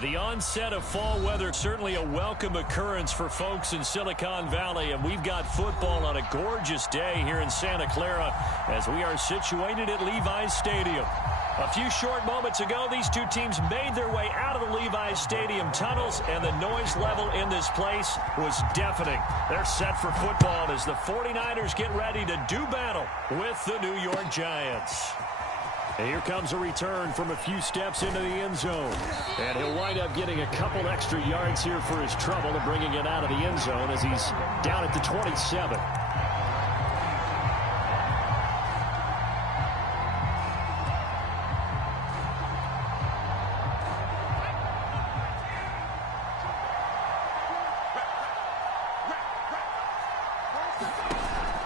The onset of fall weather, certainly a welcome occurrence for folks in Silicon Valley, and we've got football on a gorgeous day here in Santa Clara as we are situated at Levi's Stadium. A few short moments ago, these two teams made their way out of the Levi's Stadium tunnels, and the noise level in this place was deafening. They're set for football as the 49ers get ready to do battle with the New York Giants. And here comes a return from a few steps into the end zone. And he'll wind up getting a couple extra yards here for his trouble and bringing it out of the end zone as he's down at the 27.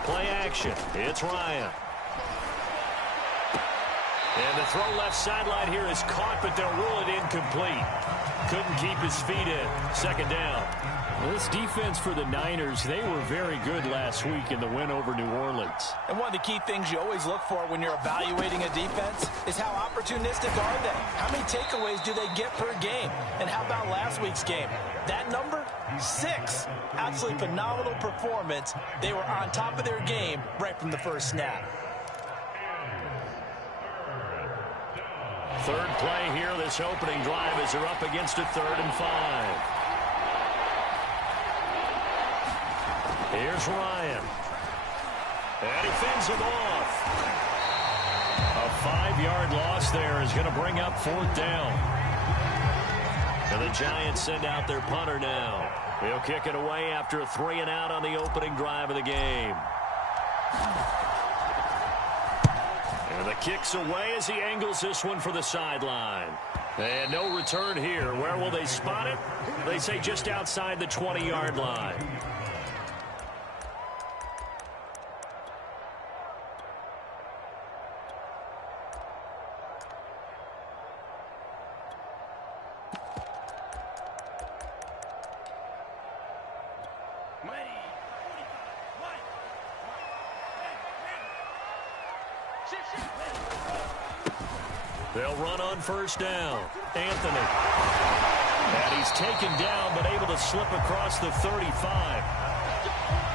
Play action. It's Ryan. And the throw left sideline here is caught, but they'll rule it incomplete. Couldn't keep his feet in. Second down. Well, this defense for the Niners, they were very good last week in the win over New Orleans. And one of the key things you always look for when you're evaluating a defense is how opportunistic are they? How many takeaways do they get per game? And how about last week's game? That number? 6. Absolutely phenomenal performance. They were on top of their game right from the first snap. Third play here, this opening drive as they're up against a 3rd and 5. Here's Ryan. And he fends him off. A 5-yard loss there is going to bring up 4th down. And the Giants send out their punter now. He'll kick it away after a 3 and out on the opening drive of the game. And the kick's away as he angles this one for the sideline. And no return here. Where will they spot it? They say just outside the 20-yard line. They'll run on first down. Anthony. And he's taken down, but able to slip across the 35.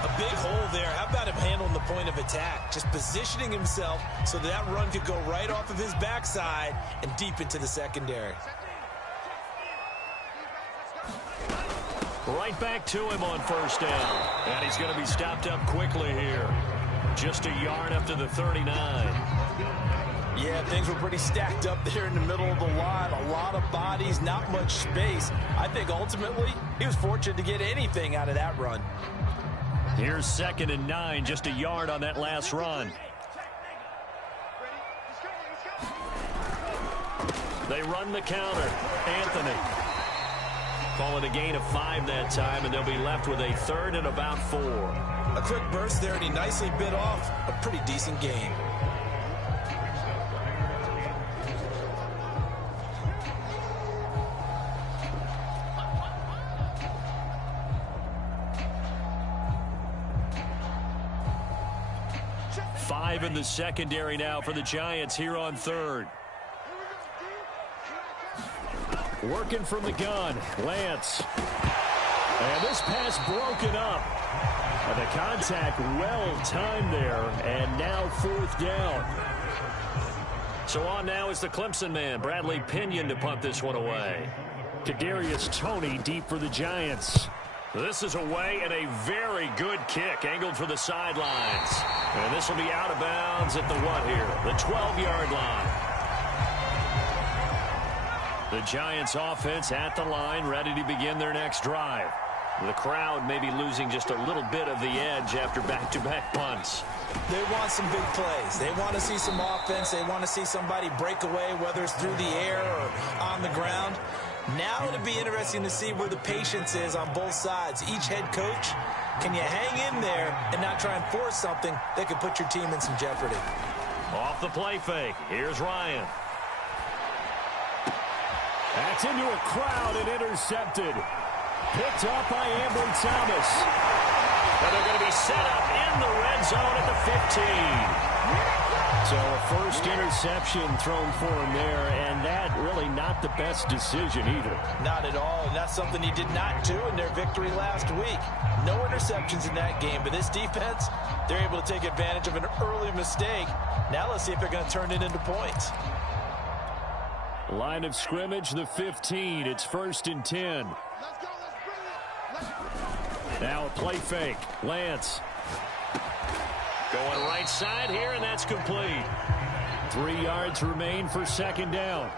A big hole there. How about him handling the point of attack? Just positioning himself so that run could go right off of his backside and deep into the secondary. Right back to him on first down. And he's going to be stopped up quickly here. Just a yard up to the 39. Yeah, things were pretty stacked up there in the middle of the line. A lot of bodies, not much space. I think ultimately he was fortunate to get anything out of that run. Here's 2nd and 9, just a yard on that last run. They run the counter. Anthony. Call it a gain of 5 that time, and they'll be left with a 3rd and about 4. A quick burst there, and he nicely bit off a pretty decent gain. In the secondary now for the Giants here on 3rd. Working from the gun, Lance. And this pass broken up. And the contact well timed there, and now 4th down. So on now is the Clemson man, Bradley Pinion, to punt this one away. Kadarius Toney deep for the Giants. This is away and a very good kick angled for the sidelines. And this will be out of bounds at the what here? The 12-yard line. The Giants offense at the line, ready to begin their next drive. The crowd may be losing just a little bit of the edge after back-to-back punts. They want some big plays. They want to see some offense. They want to see somebody break away, whether it's through the air or on the ground. Now it'll be interesting to see where the patience is on both sides. Each head coach, can you hang in there and not try and force something that could put your team in some jeopardy? Off the play fake. Here's Ryan. That's into a crowd and intercepted. Picked up by Ambry Thomas. And they're going to be set up in the red zone at the 15. So a first interception thrown for him there, and that really not the best decision either. Not at all, and that's something he did not do in their victory last week. No interceptions in that game, but this defense, they're able to take advantage of an early mistake. Now let's see if they're going to turn it into points. Line of scrimmage, the 15. It's 1st and 10. Now a play fake. Lance. Going right side here, and that's complete. 3 yards remain for 2nd down.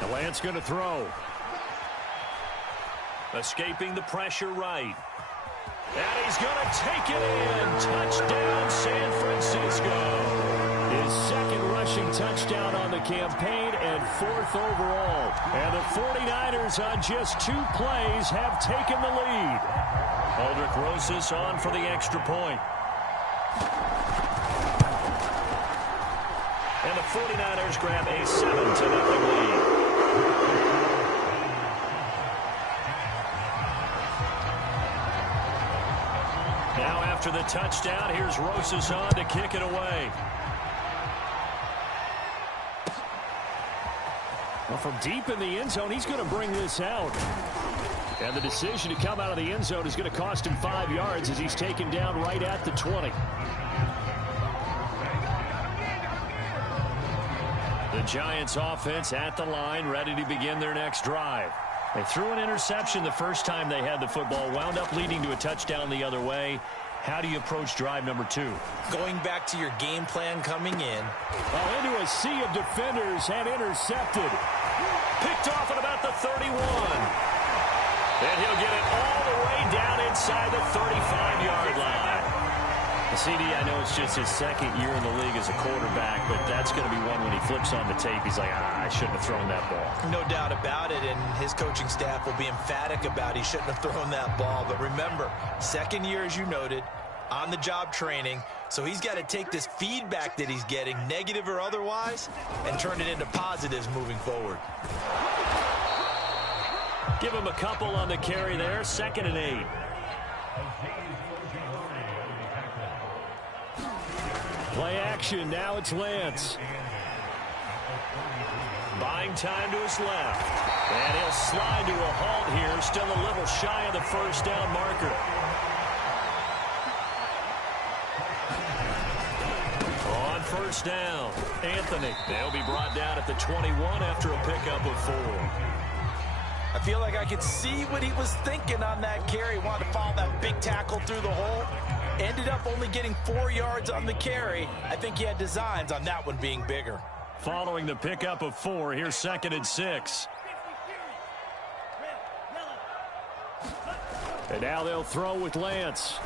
The Lance going to throw. Escaping the pressure right. And he's going to take it in. Touchdown, San Francisco. His 2nd rushing touchdown on the campaign and 4th overall. And the 49ers on just 2 plays have taken the lead. Aldrich Rosas on for the extra point. And the 49ers grab a 7-0 lead. Now after the touchdown, here's Rosas on to kick it away. Well, from deep in the end zone, he's going to bring this out. And the decision to come out of the end zone is going to cost him 5 yards as he's taken down right at the 20. The Giants offense at the line, ready to begin their next drive. They threw an interception the first time they had the football, wound up leading to a touchdown the other way. How do you approach drive number 2? Going back to your game plan coming in. Well, into a sea of defenders and intercepted. Picked off at about the 31. And he'll get it all the way down inside the 35-yard line. CD, I know it's just his 2nd year in the league as a quarterback, but that's going to be one when he flips on the tape. He's like, I shouldn't have thrown that ball. No doubt about it, and his coaching staff will be emphatic about he shouldn't have thrown that ball. But remember, 2nd year, as you noted, on-the-job training, so he's got to take this feedback that he's getting, negative or otherwise, and turn it into positives moving forward. Give him a couple on the carry there, 2nd and 8. Play action, now it's Lance. Buying time to his left. And he'll slide to a halt here, still a little shy of the 1st down marker. On 1st down, Anthony. They'll be brought down at the 21 after a pickup of 4. I feel like I could see what he was thinking on that carry. Wanted to follow that big tackle through the hole. Ended up only getting 4 yards on the carry. I think he had designs on that one being bigger. Following the pickup of 4, here's 2nd and 6. And now they'll throw with Lance.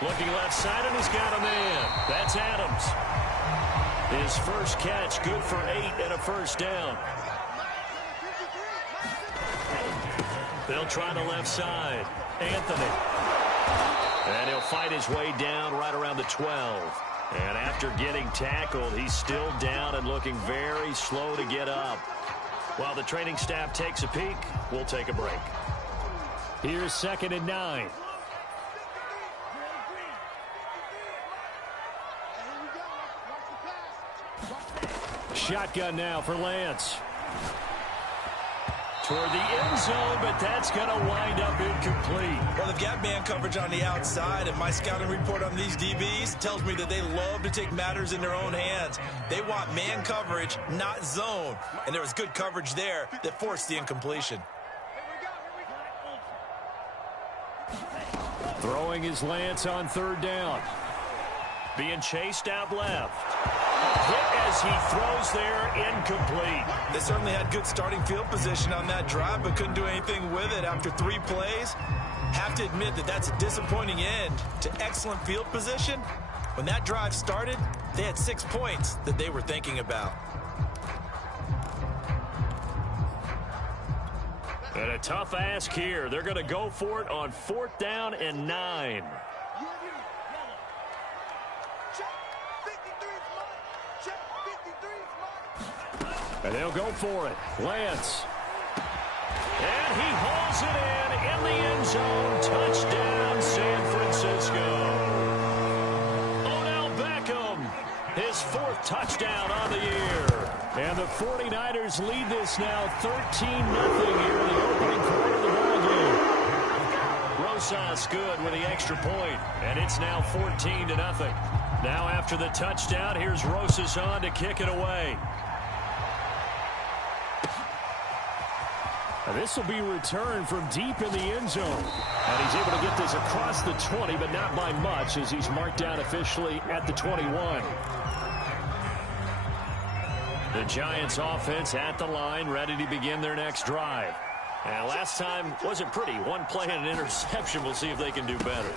Looking left side, and he's got a man. That's Adams. His first catch, good for 8 and a 1st down. They'll try the left side. Anthony. And he'll fight his way down right around the 12. And after getting tackled, he's still down and looking very slow to get up. While the training staff takes a peek, we'll take a break. Here's 2nd and 9. Shotgun now for Lance. Toward the end zone, but that's going to wind up incomplete. Well, they've got man coverage on the outside, and my scouting report on these DBs tells me that they love to take matters in their own hands. They want man coverage, not zone. And there was good coverage there that forced the incompletion. Throwing his Lance on 3rd down. Being chased out left. Hit as he throws there, incomplete. They certainly had good starting field position on that drive, but couldn't do anything with it after 3 plays. Have to admit that that's a disappointing end to excellent field position. When that drive started, they had 6 points that they were thinking about. And a tough ask here. They're going to go for it on 4th down and 9. And they'll go for it. Lance. And he hauls it in the end zone. Touchdown, San Francisco. Odell Beckham, his 4th touchdown on the year. And the 49ers lead this now 13-0 here in the opening quarter of the ballgame. Rosas good with the extra point, and it's now 14-0. Now after the touchdown, here's Rosas on to kick it away. This will be returned from deep in the end zone. And he's able to get this across the 20, but not by much, as he's marked down officially at the 21. The Giants offense at the line, ready to begin their next drive. And last time wasn't pretty. One play and an interception. We'll see if they can do better.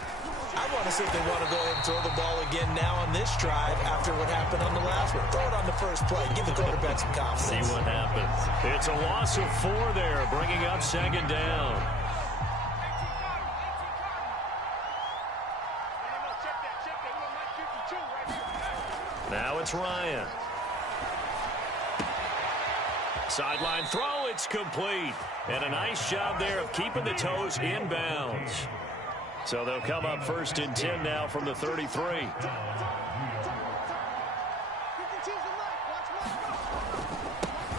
I want to see if they want to go ahead and throw the ball again now on this drive after what happened on the last one. Throw it on the first play. Give the quarterback some confidence. See what happens. It's a loss of 4 there, bringing up 2nd down. Now it's Ryan. Sideline throw, it's complete. And a nice job there of keeping the toes inbounds. So they'll come up 1st and 10 now from the 33.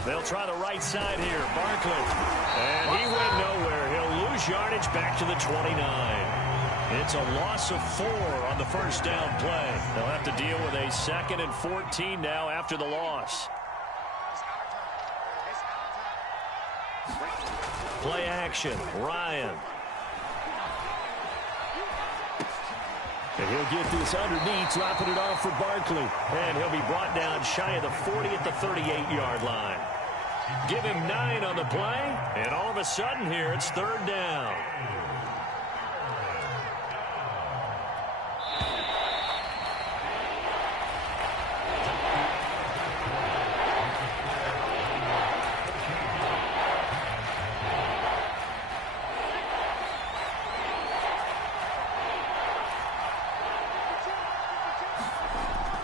They'll try the right side here. Barkley. And he went nowhere. He'll lose yardage back to the 29. It's a loss of 4 on the first down play. They'll have to deal with a 2nd and 14 now after the loss. Play action. Ryan. And he'll get this underneath, dropping it off for Barkley. And he'll be brought down shy of the 40 at the 38-yard line. Give him 9 on the play, and all of a sudden here it's 3rd down.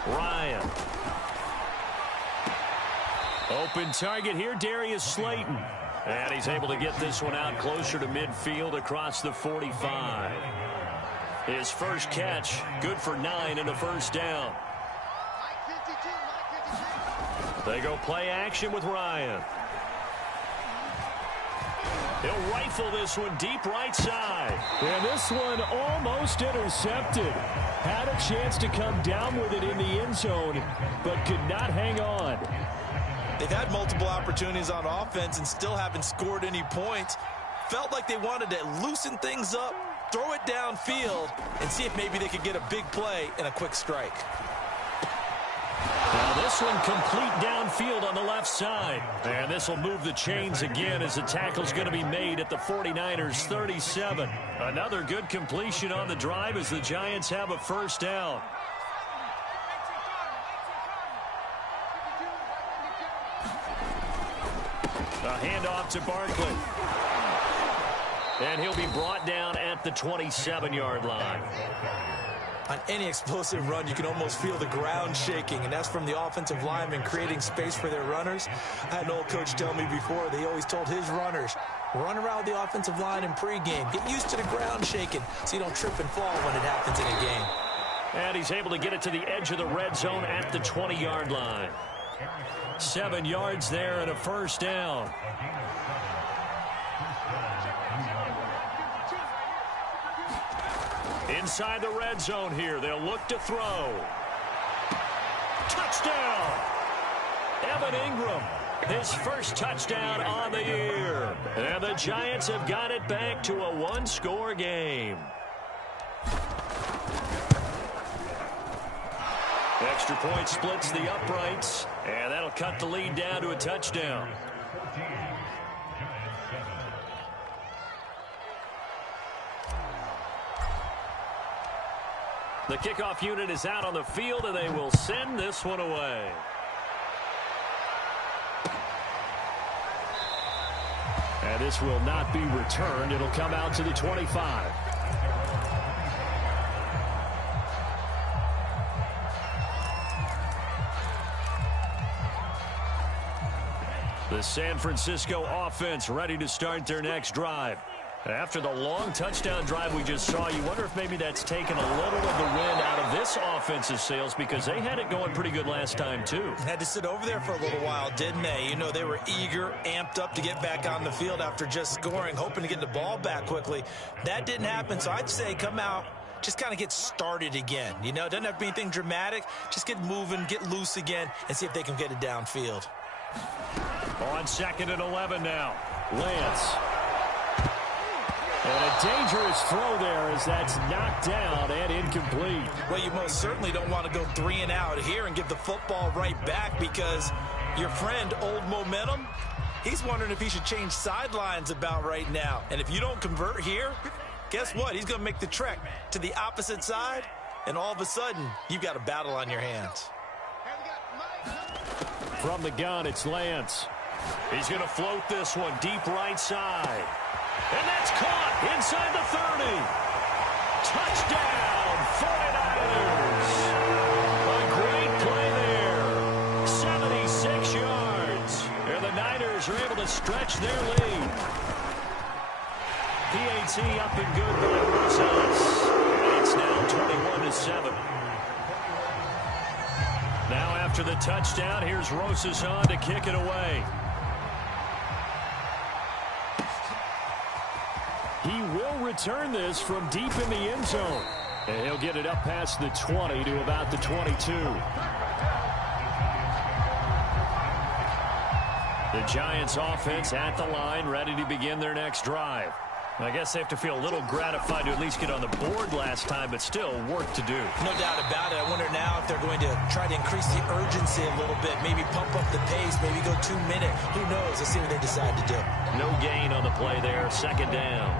Ryan. Open target here, Darius Slayton. And he's able to get this one out closer to midfield across the 45. His first catch, good for 9 and a first down. They go play action with Ryan. He'll rifle this one deep right side. And this one almost intercepted. Had a chance to come down with it in the end zone, but could not hang on. They've had multiple opportunities on offense and still haven't scored any points. Felt like they wanted to loosen things up, throw it downfield, and see if maybe they could get a big play and a quick strike. Now this one complete downfield on the left side. And this will move the chains again as the tackle's going to be made at the 49ers 37. Another good completion on the drive as the Giants have a first down. A handoff to Barkley. And he'll be brought down at the 27-yard line. On any explosive run, you can almost feel the ground shaking, and that's from the offensive linemen creating space for their runners. I had an old coach tell me before, they always told his runners, run around the offensive line in pregame. Get used to the ground shaking so you don't trip and fall when it happens in a game. And he's able to get it to the edge of the red zone at the 20-yard line. 7 yards there and a first down. Inside the red zone here, they'll look to throw. Touchdown! Evan Ingram, his first touchdown on the year. And the Giants have got it back to a one-score game. Extra point splits the uprights, and that'll cut the lead down to a touchdown. The kickoff unit is out on the field, and they will send this one away. And this will not be returned. It'll come out to the 25. The San Francisco offense ready to start their next drive. After the long touchdown drive we just saw, you wonder if maybe that's taken a little of the wind out of this offense's sails because they had it going pretty good last time too. Had to sit over there for a little while, didn't they? You know, they were eager, amped up to get back on the field after just scoring, hoping to get the ball back quickly. That didn't happen, so I'd say come out, just kind of get started again. You know, it doesn't have to be anything dramatic. Just get moving, get loose again, and see if they can get it downfield. On 2nd and 11 now. Lance. And a dangerous throw there as that's knocked down and incomplete. Well, you most certainly don't want to go 3 and out here and give the football right back because your friend, Old Momentum, he's wondering if he should change sidelines about right now. And if you don't convert here, guess what? He's going to make the trek to the opposite side, and all of a sudden, you've got a battle on your hands. From the gun, it's Lance. He's going to float this one deep right side. And that's caught inside the 30. Touchdown, 49ers. A great play there. 76 yards. And the Niners are able to stretch their lead. PAT up and good by Rosas. And it's now 21-7. Now after the touchdown, here's Rosas on to kick it away. He will return this from deep in the end zone. And he'll get it up past the 20 to about the 22. The Giants offense at the line, ready to begin their next drive. I guess they have to feel a little gratified to at least get on the board last time, but still work to do. No doubt about it. I wonder now if they're going to try to increase the urgency a little bit, maybe pump up the pace, maybe go 2 minute. Who knows? Let's see what they decide to do. No gain on the play there. 2nd down.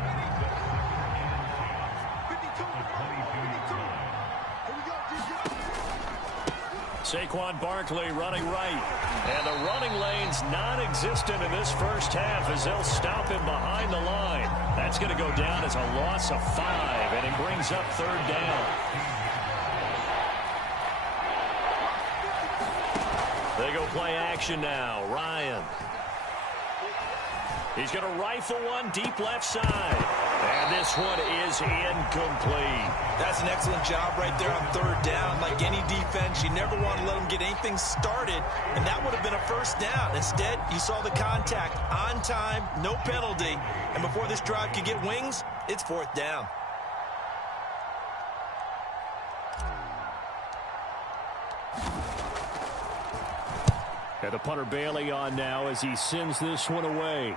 Saquon Barkley running right. And the running lane's non-existent in this first half as they'll stop him behind the line. That's going to go down as a loss of 5, and it brings up 3rd down. They go play action now. Ryan. He's going to rifle one deep left side. And this one is incomplete. That's an excellent job right there on 3rd down. Like any defense, you never want to let them get anything started, and that would have been a 1st down. Instead, you saw the contact on time, no penalty, and before this drive could get wings, it's 4th down. And the punter Bailey on now as he sends this one away.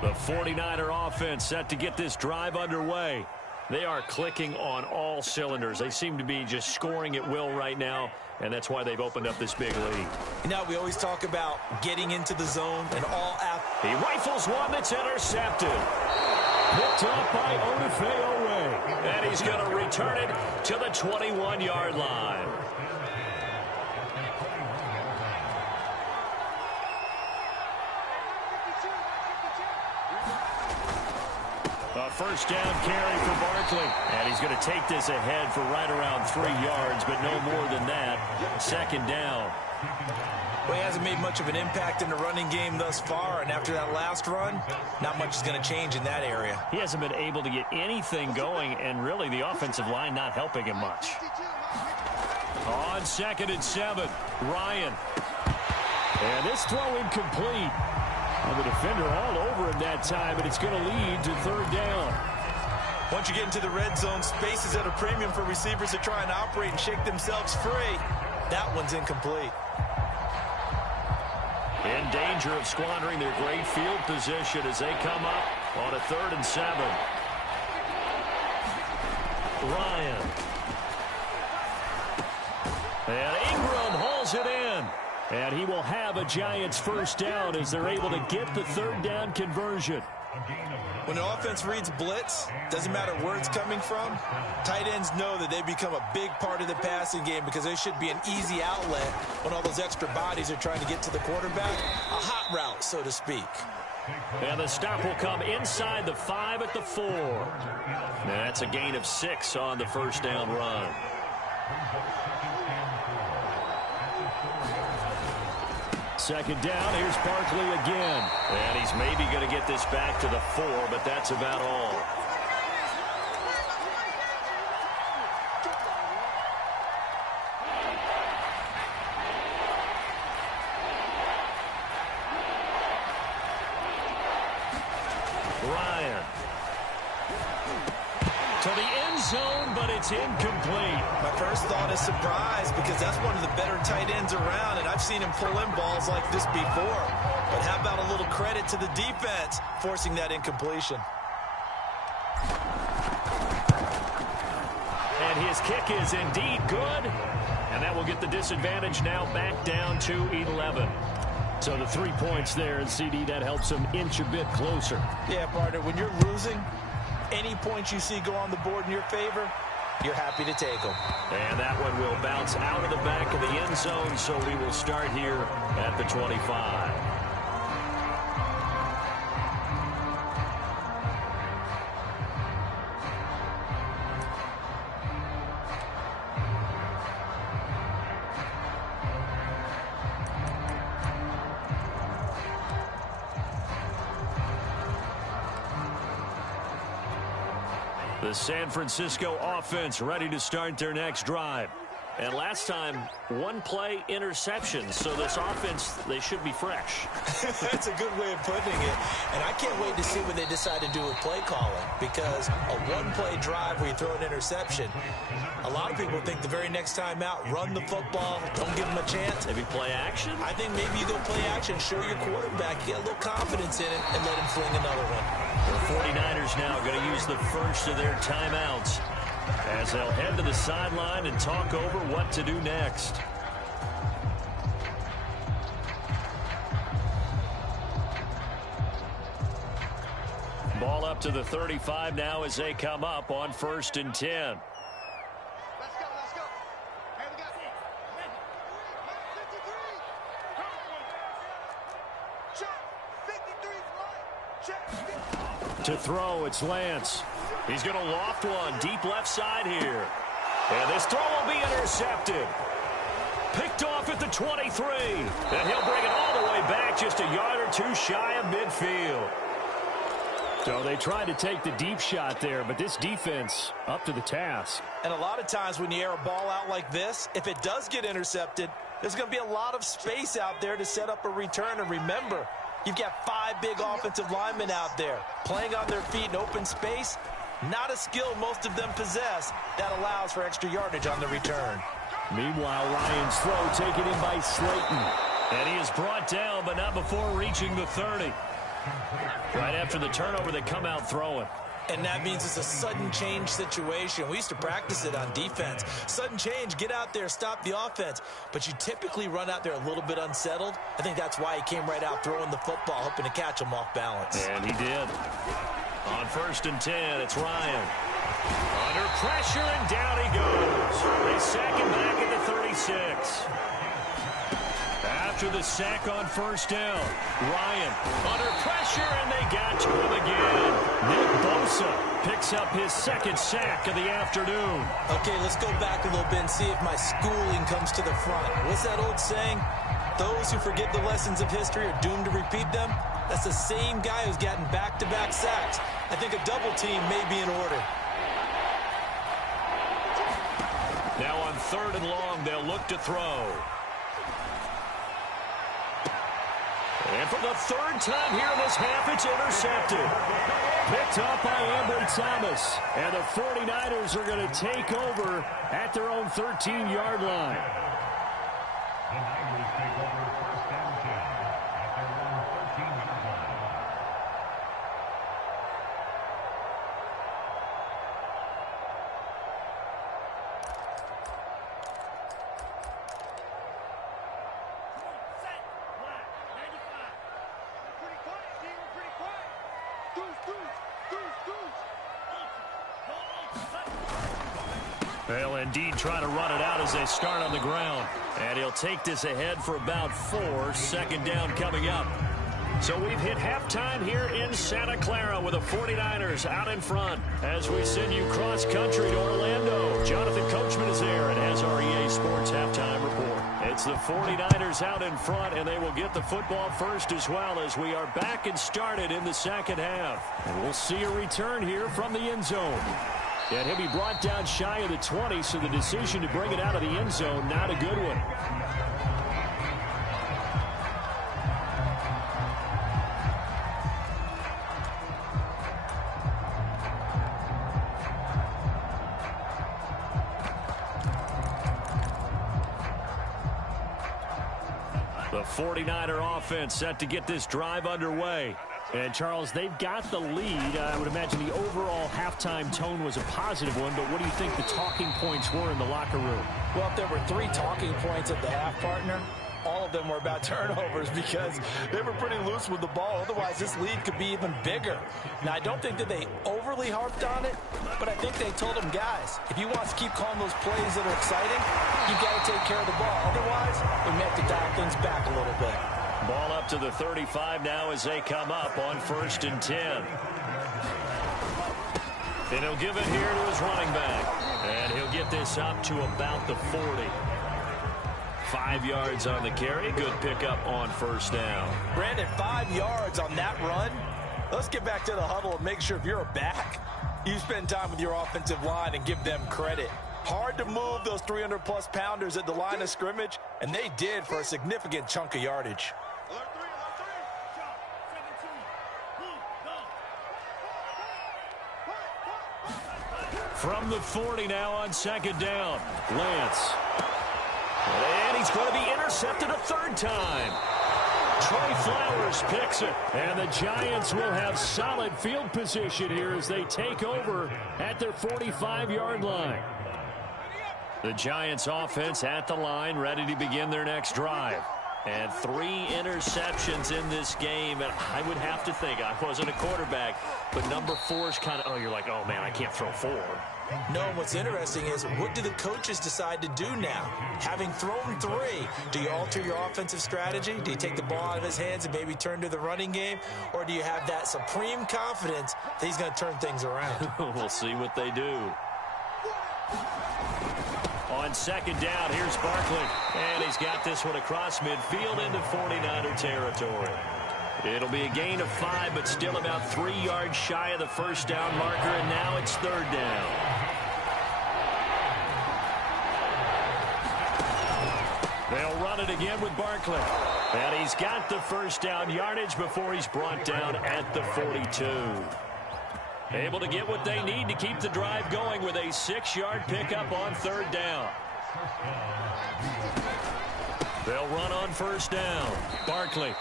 The 49er offense set to get this drive underway. They are clicking on all cylinders. They seem to be just scoring at will right now, and that's why they've opened up this big lead. You know, we always talk about getting into the zone and all out. He rifles one that's intercepted. Picked up by Odafe Owe. And he's going to return it to the 21-yard line. A 1st down carry for Barkley. And he's going to take this ahead for right around 3 yards, but no more than that. 2nd down. Well, he hasn't made much of an impact in the running game thus far, and after that last run, not much is going to change in that area. He hasn't been able to get anything going, and really the offensive line not helping him much. On 2nd and 7, Ryan. And this throw incomplete. And the defender all over him that time, and it's going to lead to 3rd down. Once you get into the red zone, space is at a premium for receivers to try and operate and shake themselves free. That one's incomplete. In danger of squandering their great field position as they come up on a 3rd and 7. Ryan. And Ingram hauls it in. And he will have a Giants 1st down as they're able to get the 3rd down conversion. When an offense reads blitz, doesn't matter where it's coming from, tight ends know that they become a big part of the passing game because they should be an easy outlet when all those extra bodies are trying to get to the quarterback. A hot route, so to speak. And the stop will come inside the 5 at the 4. And that's a gain of 6 on the first down run. Second down, here's Barkley again. And he's maybe going to get this back to the 4, but that's about all. Ryan. To the end zone, but it's incomplete. My first thought is surprise because that's one of the better tight ends around, and I've seen him pull in balls like this before. But how about a little credit to the defense forcing that incompletion? And his kick is indeed good. And that will get the disadvantage now back down to 11. So the 3 points there, and CD, that helps him inch a bit closer. Yeah, partner, when you're losing, any points you see go on the board in your favor, you're happy to take them. And that one will bounce out of the back of the end zone, so we will start here at the 25. The San Francisco offense ready to start their next drive. And last time, one play interception. So this offense, they should be fresh. That's a good way of putting it. And I can't wait to see what they decide to do with play calling. Because a one-play drive where you throw an interception, a lot of people think the very next time out, run the football, don't give them a chance. Maybe play action? I think maybe you go play action, show your quarterback, get a little confidence in it, and let him fling another one. The 49ers now going to use the first of their timeouts as they'll head to the sideline and talk over what to do next. Ball up to the 35 now as they come up on 1st and 10. Let's go. Here we go. Check. 53. To throw, it's Lance. He's going to loft one deep left side here. And this throw will be intercepted. Picked off at the 23. And he'll bring it all the way back just a yard or two shy of midfield. So they tried to take the deep shot there, but this defense up to the task. And a lot of times when you air a ball out like this, if it does get intercepted, there's going to be a lot of space out there to set up a return. And remember, you've got 5 big offensive linemen out there playing on their feet in open space. Not a skill most of them possess that allows for extra yardage on the return. Meanwhile, Ryan's throw taken in by Slayton. And he is brought down, but not before reaching the 30. Right after the turnover, they come out throwing. And that means it's a sudden change situation. We used to practice it on defense. Sudden change, get out there, stop the offense. But you typically run out there a little bit unsettled. I think that's why he came right out throwing the football, hoping to catch him off balance. And he did. On 1st and 10, it's Ryan. Under pressure, and down he goes. They sack him back at the 36. After the sack on 1st down, Ryan under pressure, and they got to him again. Nick Bosa picks up his 2nd sack of the afternoon. Okay, let's go back a little bit and see if my schooling comes to the front. What's that old saying? Those who forget the lessons of history are doomed to repeat them. That's the same guy who's gotten back-to-back sacks. I think a double team may be in order. Now on 3rd and long, they'll look to throw. And for the 3rd time here in this half, it's intercepted. Picked up by Ambry Thomas. And the 49ers are going to take over at their own 13-yard line. The Niners take over 1st and 10 at their own 13-yard line. Pretty quiet, D. We're pretty quiet. They'll indeed try to run it out as they start on the ground. And he'll take this ahead for about 4. Second down coming up. So we've hit halftime here in Santa Clara with the 49ers out in front. As we send you cross-country to Orlando, Jonathan Coachman is there and has our EA Sports halftime report. It's the 49ers out in front, and they will get the football first as well as we are back and started in the second half. And we'll see a return here from the end zone. And he'll be brought down shy of the 20, so the decision to bring it out of the end zone, not a good one. The 49er offense set to get this drive underway. And, Charles, they've got the lead. I would imagine the overall halftime tone was a positive one, but what do you think the talking points were in the locker room? Well, if there were 3 talking points at the half, partner, all of them were about turnovers because they were pretty loose with the ball. Otherwise, this lead could be even bigger. Now, I don't think that they overly harped on it, but I think they told them, guys, if you want to keep calling those plays that are exciting, you've got to take care of the ball. Otherwise, we may have to dial things back a little bit. Ball up to the 35 now as they come up on 1st and 10. And he'll give it here to his running back. And he'll get this up to about the 40. 5 yards on the carry. Good pickup on 1st down. Brandon, 5 yards on that run. Let's get back to the huddle and make sure if you're a back, you spend time with your offensive line and give them credit. Hard to move those 300-plus pounders at the line of scrimmage, and they did for a significant chunk of yardage. From the 40 now on 2nd down. Lance. And he's going to be intercepted a 3rd time. Trey Flowers picks it. And the Giants will have solid field position here as they take over at their 45-yard line. The Giants offense at the line, ready to begin their next drive. And 3 interceptions in this game. And I would have to think, I wasn't a quarterback, but number 4 is kind of, oh, you're like, oh, man, I can't throw 4. No, what's interesting is what do the coaches decide to do now? Having thrown 3, do you alter your offensive strategy? Do you take the ball out of his hands and maybe turn to the running game? Or do you have that supreme confidence that he's going to turn things around? We'll see what they do. On 2nd down, here's Barkley. And he's got this one across midfield into 49er territory. It'll be a gain of 5, but still about 3 yards shy of the 1st down marker, and now it's 3rd down. They'll run it again with Barkley. And he's got the 1st down yardage before he's brought down at the 42. Able to get what they need to keep the drive going with a 6-yard pickup on 3rd down. They'll run on 1st down. Barkley.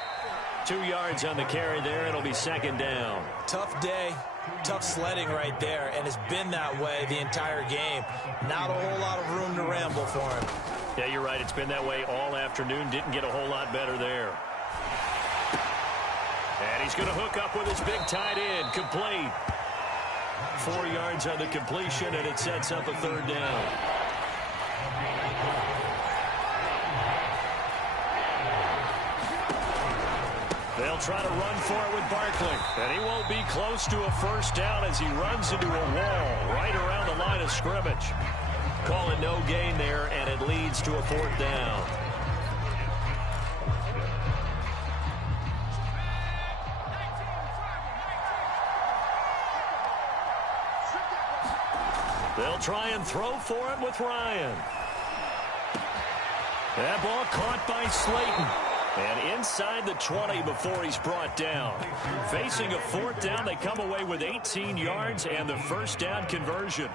2 yards on the carry there. It'll be 2nd down. Tough day. Tough sledding right there, and it's been that way the entire game. Not a whole lot of room to ramble for him. Yeah, you're right. It's been that way all afternoon. Didn't get a whole lot better there. And he's going to hook up with his big tight end. Complete. 4 yards on the completion, and it sets up a 3rd down. They'll try to run for it with Barkley. And he won't be close to a 1st down as he runs into a wall right around the line of scrimmage. Call it no gain there, and it leads to a 4th down. They'll try and throw for it with Ryan. That ball caught by Slayton. And inside the 20 before he's brought down. Facing a 4th down, they come away with 18 yards and the 1st down conversion.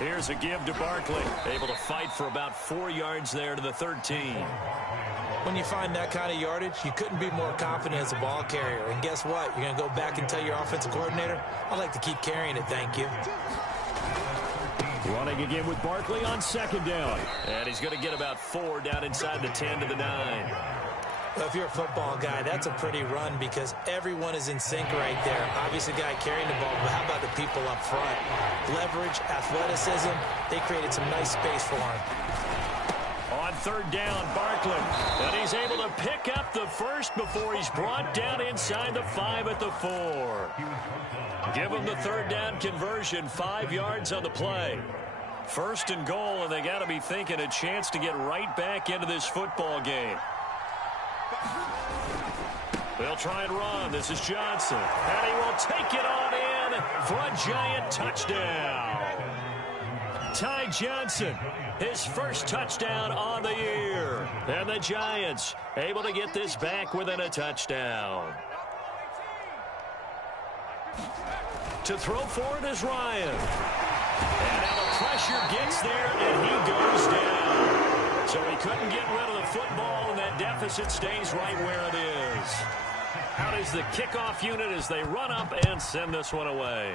Here's a give to Barkley. Able to fight for about 4 yards there to the 13. When you find that kind of yardage, you couldn't be more confident as a ball carrier. And guess what? You're going to go back and tell your offensive coordinator, I'd like to keep carrying it, thank you. Running again with Barkley on 2nd down. And he's going to get about 4 down inside the 10 to the 9. Well, if you're a football guy, that's a pretty run because everyone is in sync right there. Obviously, the guy carrying the ball, but how about the people up front? Leverage, athleticism, they created some nice space for him. On third down, Barkley. And he's able to pick up the first before he's brought down inside the 5 at the 4. Give him the third down conversion, 5 yards on the play. First and goal, and they got to be thinking a chance to get right back into this football game. They'll try and run. This is Johnson. And he will take it on in for a giant touchdown. Ty Johnson, his first touchdown on the year. And the Giants able to get this back within a touchdown. To throw for it is Ryan. And now the pressure gets there, and he goes down. So he couldn't get rid of the football, and that deficit stays right where it is. Out is the kickoff unit as they run up and send this one away.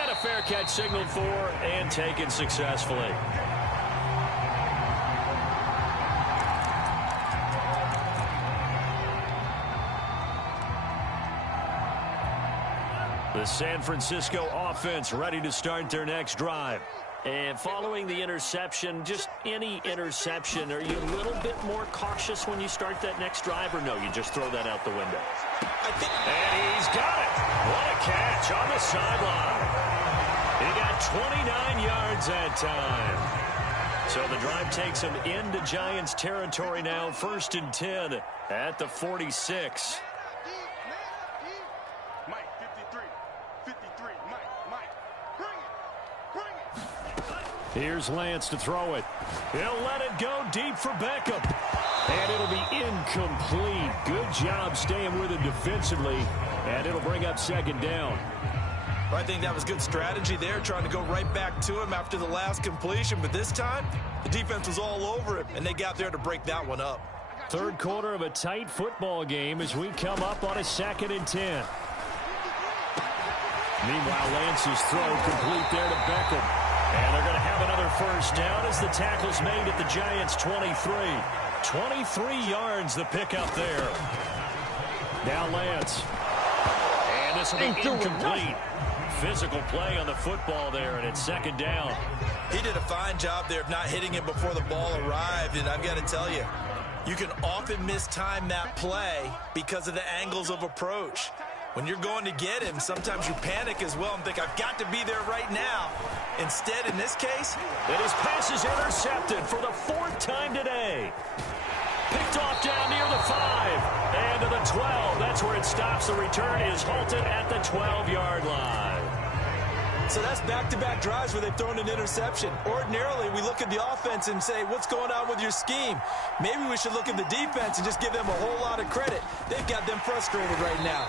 And a fair catch signaled for and taken successfully. The San Francisco offense ready to start their next drive. And following the interception, just any interception, are you a little bit more cautious when you start that next drive, or no, you just throw that out the window? And he's got it. What a catch on the sideline. He got 29 yards that time. So the drive takes him into Giants territory now, 1st and 10 at the 46. Here's Lance to throw it. He'll let it go deep for Beckham. And it'll be incomplete. Good job staying with him defensively. And it'll bring up 2nd down. I think that was good strategy there, trying to go right back to him after the last completion. But this time, the defense was all over him, and they got there to break that one up. Third quarter of a tight football game as we come up on a 2nd and 10. Meanwhile, Lance's throw complete there to Beckham. And they're going to have another first down as the tackle's made at the Giants' 23. 23 yards the pickup there. Now Lance. And this will be incomplete. Physical play on the football there, and it's 2nd down. He did a fine job there of not hitting him before the ball arrived, and I've got to tell you, you can often mistime that play because of the angles of approach. When you're going to get him, sometimes you panic as well and think, I've got to be there right now. Instead, in this case, and his pass is intercepted for the 4th time today. Picked off down near the 5 and to the 12. That's where it stops. The return is halted at the 12-yard line. So that's back-to-back drives where they've thrown an interception. Ordinarily, we look at the offense and say, what's going on with your scheme? Maybe we should look at the defense and just give them a whole lot of credit. They've got them frustrated right now.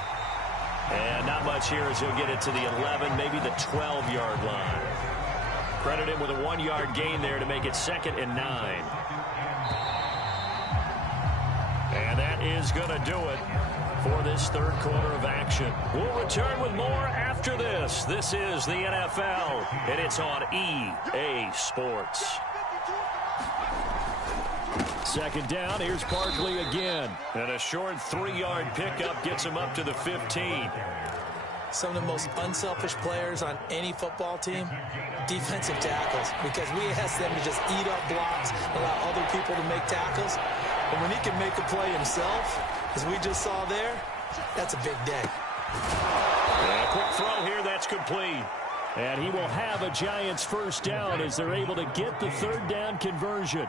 And not much here as he'll get it to the 11, maybe the 12-yard line. Credit him with a 1-yard gain there to make it 2nd and 9. And that is going to do it for this third quarter of action. We'll return with more after this. This is the NFL, and it's on EA Sports. 2nd down, here's Barkley again. And a short 3-yard pickup gets him up to the 15. Some of the most unselfish players on any football team, defensive tackles, because we ask them to just eat up blocks, allow other people to make tackles. And when he can make a play himself, as we just saw there, that's a big day. And a quick throw here, that's complete. And he will have a Giants first down as they're able to get the 3rd down conversion.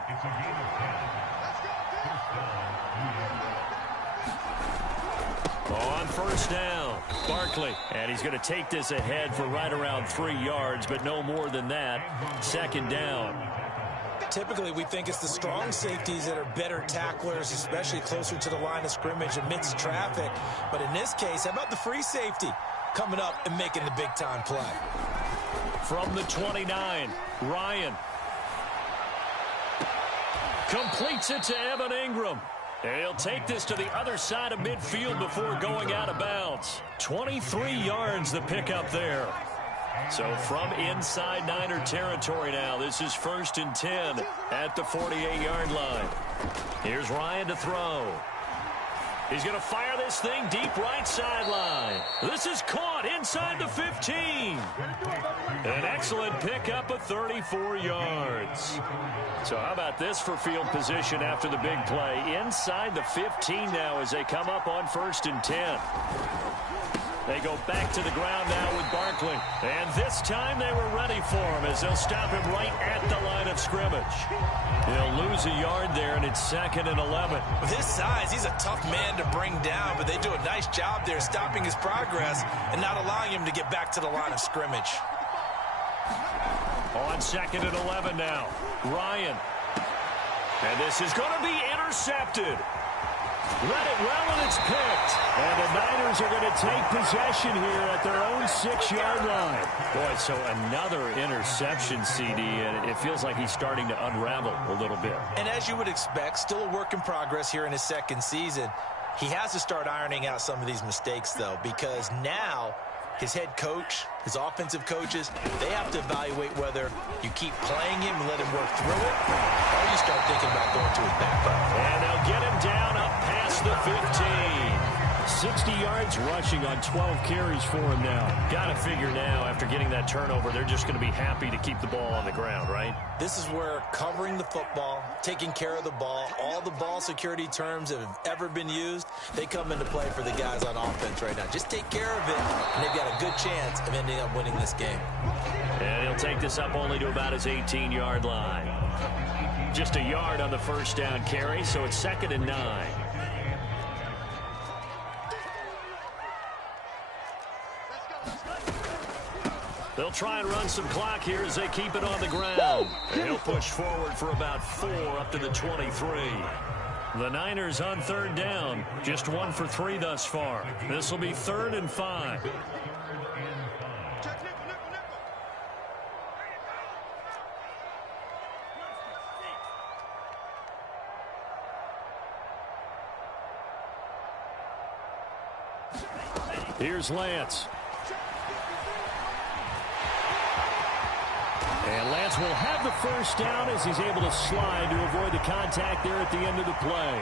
On first down, Barkley. And he's going to take this ahead for right around 3 yards, but no more than that. 2nd down. Typically, we think it's the strong safeties that are better tacklers, especially closer to the line of scrimmage amidst traffic. But in this case, how about the free safety coming up and making the big-time play? From the 29, Ryan. Completes it to Evan Ingram. And he'll take this to the other side of midfield before going out of bounds. 23 yards the pickup there. So from inside Niner territory now, this is 1st and 10 at the 48-yard line. Here's Ryan to throw. He's going to fire this thing deep right sideline. This is caught inside the 15. An excellent pickup of 34 yards. So how about this for field position after the big play? Inside the 15 now as they come up on 1st and 10. They go back to the ground now with Barkley. And this time they were ready for him as they'll stop him right at the line of scrimmage. He'll lose a yard there, and it's 2nd and 11. With his size, he's a tough man to bring down, but they do a nice job there stopping his progress and not allowing him to get back to the line of scrimmage. On 2nd and 11 now, Ryan. And this is going to be intercepted. Read it well, and it's picked. And the Niners are going to take possession here at their own 6-yard line. Boy, so another interception, CD, and it feels like he's starting to unravel a little bit. And as you would expect, still a work in progress here in his 2nd season. He has to start ironing out some of these mistakes, though, because now his head coach, his offensive coaches, they have to evaluate whether you keep playing him and let him work through it, or you start thinking about going to his backup. And they'll get him down up past the 15. 60 yards rushing on 12 carries for him now. Got to figure now, after getting that turnover, they're just going to be happy to keep the ball on the ground, right? This is where covering the football, taking care of the ball, all the ball security terms that have ever been used, they come into play for the guys on offense right now. Just take care of it, and they've got a good chance of ending up winning this game. And he'll take this up only to about his 18-yard line. Just a yard on the 1st down carry, so it's 2nd and 9. They'll try and run some clock here as they keep it on the ground. And he'll push forward for about 4 up to the 23. The Niners on 3rd down. Just 1 for 3 thus far. This will be 3rd and 5. Here's Lance. And Lance will have the 1st down as he's able to slide to avoid the contact there at the end of the play.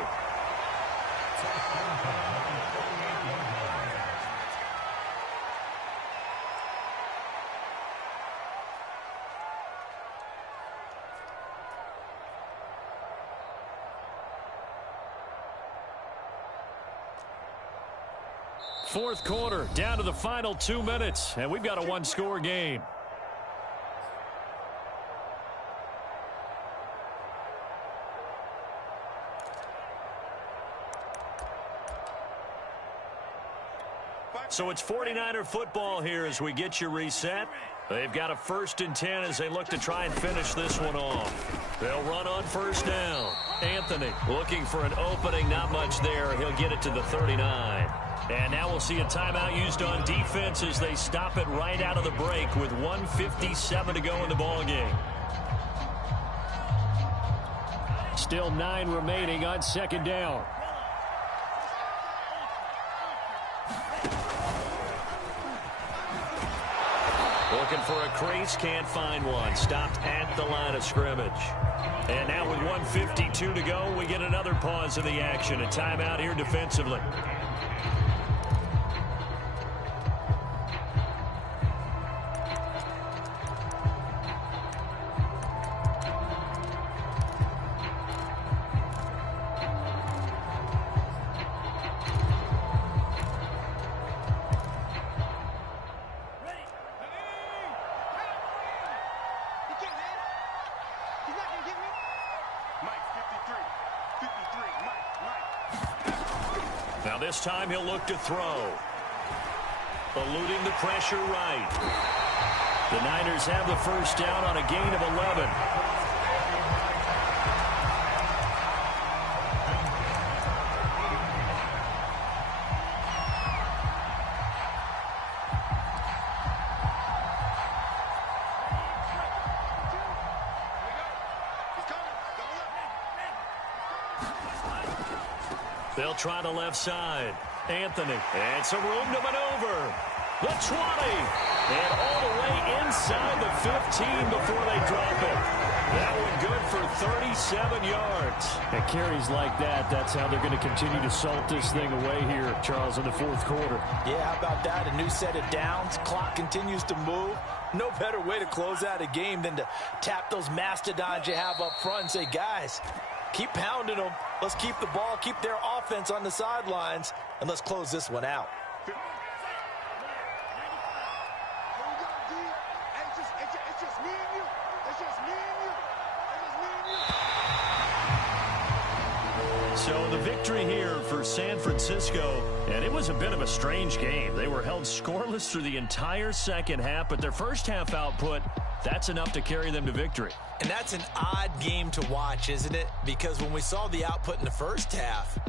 Fourth quarter, down to the final 2 minutes, and we've got a 1-score game. So it's 49er football here as we get you reset. They've got a 1st and 10 as they look to try and finish this one off. They'll run on 1st down. Anthony looking for an opening, not much there. He'll get it to the 39. And now we'll see a timeout used on defense as they stop it right out of the break with 1:57 to go in the ballgame. Still 9 remaining on 2nd down. Looking for a crease, can't find one. Stopped at the line of scrimmage. And now with 1:52 to go, we get another pause in the action. A timeout here defensively. Now this time he'll look to throw. Eluding the pressure right. The Niners have the 1st down on a gain of 11. They'll try the left side. Anthony. And some room to maneuver. The 20. And all the way inside the 15 before they drop it. That one good for 37 yards. And carries like that, that's how they're going to continue to salt this thing away here, Charles, in the fourth quarter. Yeah, how about that? A new set of downs. Clock continues to move. No better way to close out a game than to tap those mastodons you have up front and say, guys, keep pounding them. Let's keep the ball, keep their offense on the sidelines, and let's close this one out. So the victory here for San Francisco, and it was a bit of a strange game. They were held scoreless through the entire second half, but their first half output, that's enough to carry them to victory. And that's an odd game to watch, isn't it? Because when we saw the output in the first half,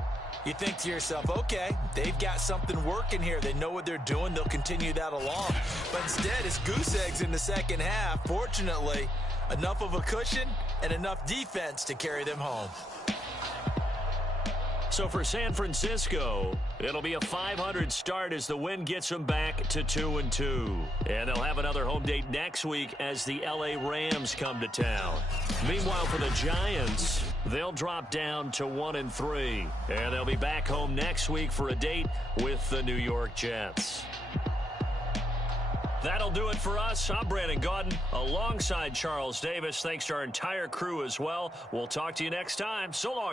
you think to yourself, okay, they've got something working here. They know what they're doing. They'll continue that along. But instead, it's goose eggs in the second half. Fortunately, enough of a cushion and enough defense to carry them home. So for San Francisco, it'll be a 500 start as the win gets them back to 2-2. And they'll have another home date next week as the LA Rams come to town. Meanwhile, for the Giants, they'll drop down to 1-3. And they'll be back home next week for a date with the New York Jets. That'll do it for us. I'm Brandon Gaudin alongside Charles Davis. Thanks to our entire crew as well. We'll talk to you next time. So long.